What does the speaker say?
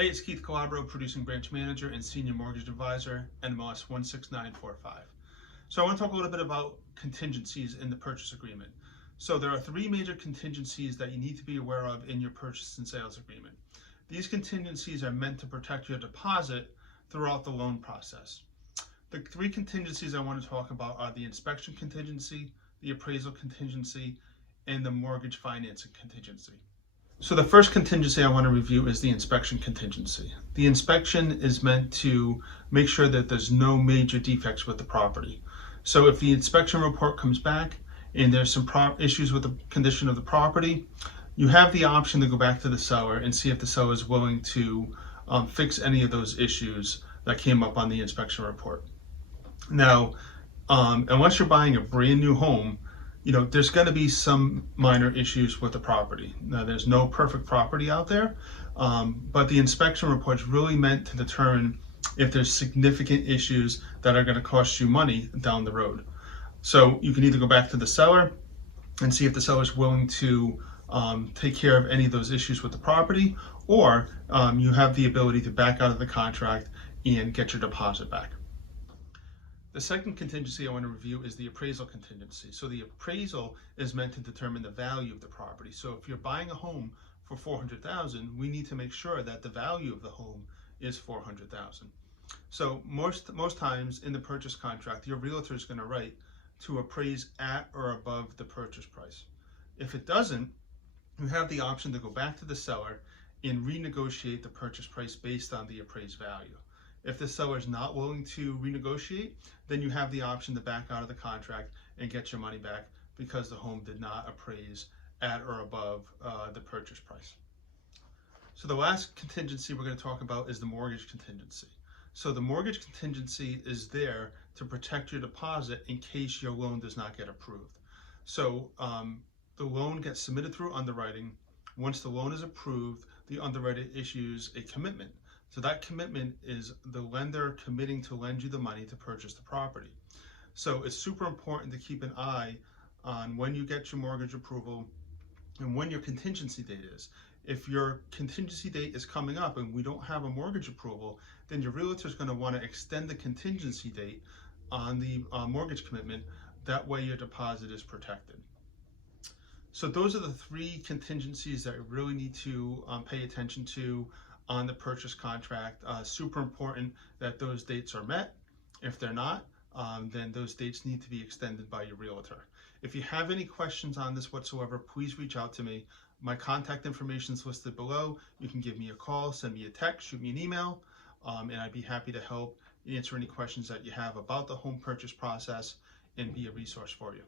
Hey, it's Keith Calabro, Producing Branch Manager and Senior Mortgage Advisor, NMLS 16945. So I want to talk a little bit about contingencies in the purchase agreement. So there are three major contingencies that you need to be aware of in your purchase and sales agreement. These contingencies are meant to protect your deposit throughout the loan process. The three contingencies I want to talk about are the inspection contingency, the appraisal contingency, and the mortgage financing contingency. So the first contingency I want to review is the inspection contingency. The inspection is meant to make sure that there's no major defects with the property. So if the inspection report comes back and there's some issues with the condition of the property, you have the option to go back to the seller and see if the seller is willing to fix any of those issues that came up on the inspection report. Now, unless you're buying a brand new home, there's going to be some minor issues with the property. Now, there's no perfect property out there, but the inspection report is really meant to determine if there's significant issues that are going to cost you money down the road. So you can either go back to the seller and see if the seller is willing to take care of any of those issues with the property, or you have the ability to back out of the contract and get your deposit back. The second contingency I want to review is the appraisal contingency. So the appraisal is meant to determine the value of the property. So if you're buying a home for $400,000, we need to make sure that the value of the home is $400,000. So most times in the purchase contract, your realtor is going to write to appraise at or above the purchase price. If it doesn't, you have the option to go back to the seller and renegotiate the purchase price based on the appraised value. If the seller is not willing to renegotiate, then you have the option to back out of the contract and get your money back because the home did not appraise at or above the purchase price. So the last contingency we're going to talk about is the mortgage contingency. So the mortgage contingency is there to protect your deposit in case your loan does not get approved. So the loan gets submitted through underwriting. Once the loan is approved, the underwriter issues a commitment. So that commitment is the lender committing to lend you the money to purchase the property. So it's super important to keep an eye on when you get your mortgage approval and when your contingency date is. If your contingency date is coming up and we don't have a mortgage approval, then your realtor is going to want to extend the contingency date on the mortgage commitment. That way your deposit is protected. So those are the three contingencies that you really need to pay attention to on the purchase contract. Super important that those dates are met. If they're not, then those dates need to be extended by your realtor. If you have any questions on this whatsoever, please reach out to me. My contact information is listed below. You can give me a call, send me a text, shoot me an email, and I'd be happy to help answer any questions that you have about the home purchase process and be a resource for you.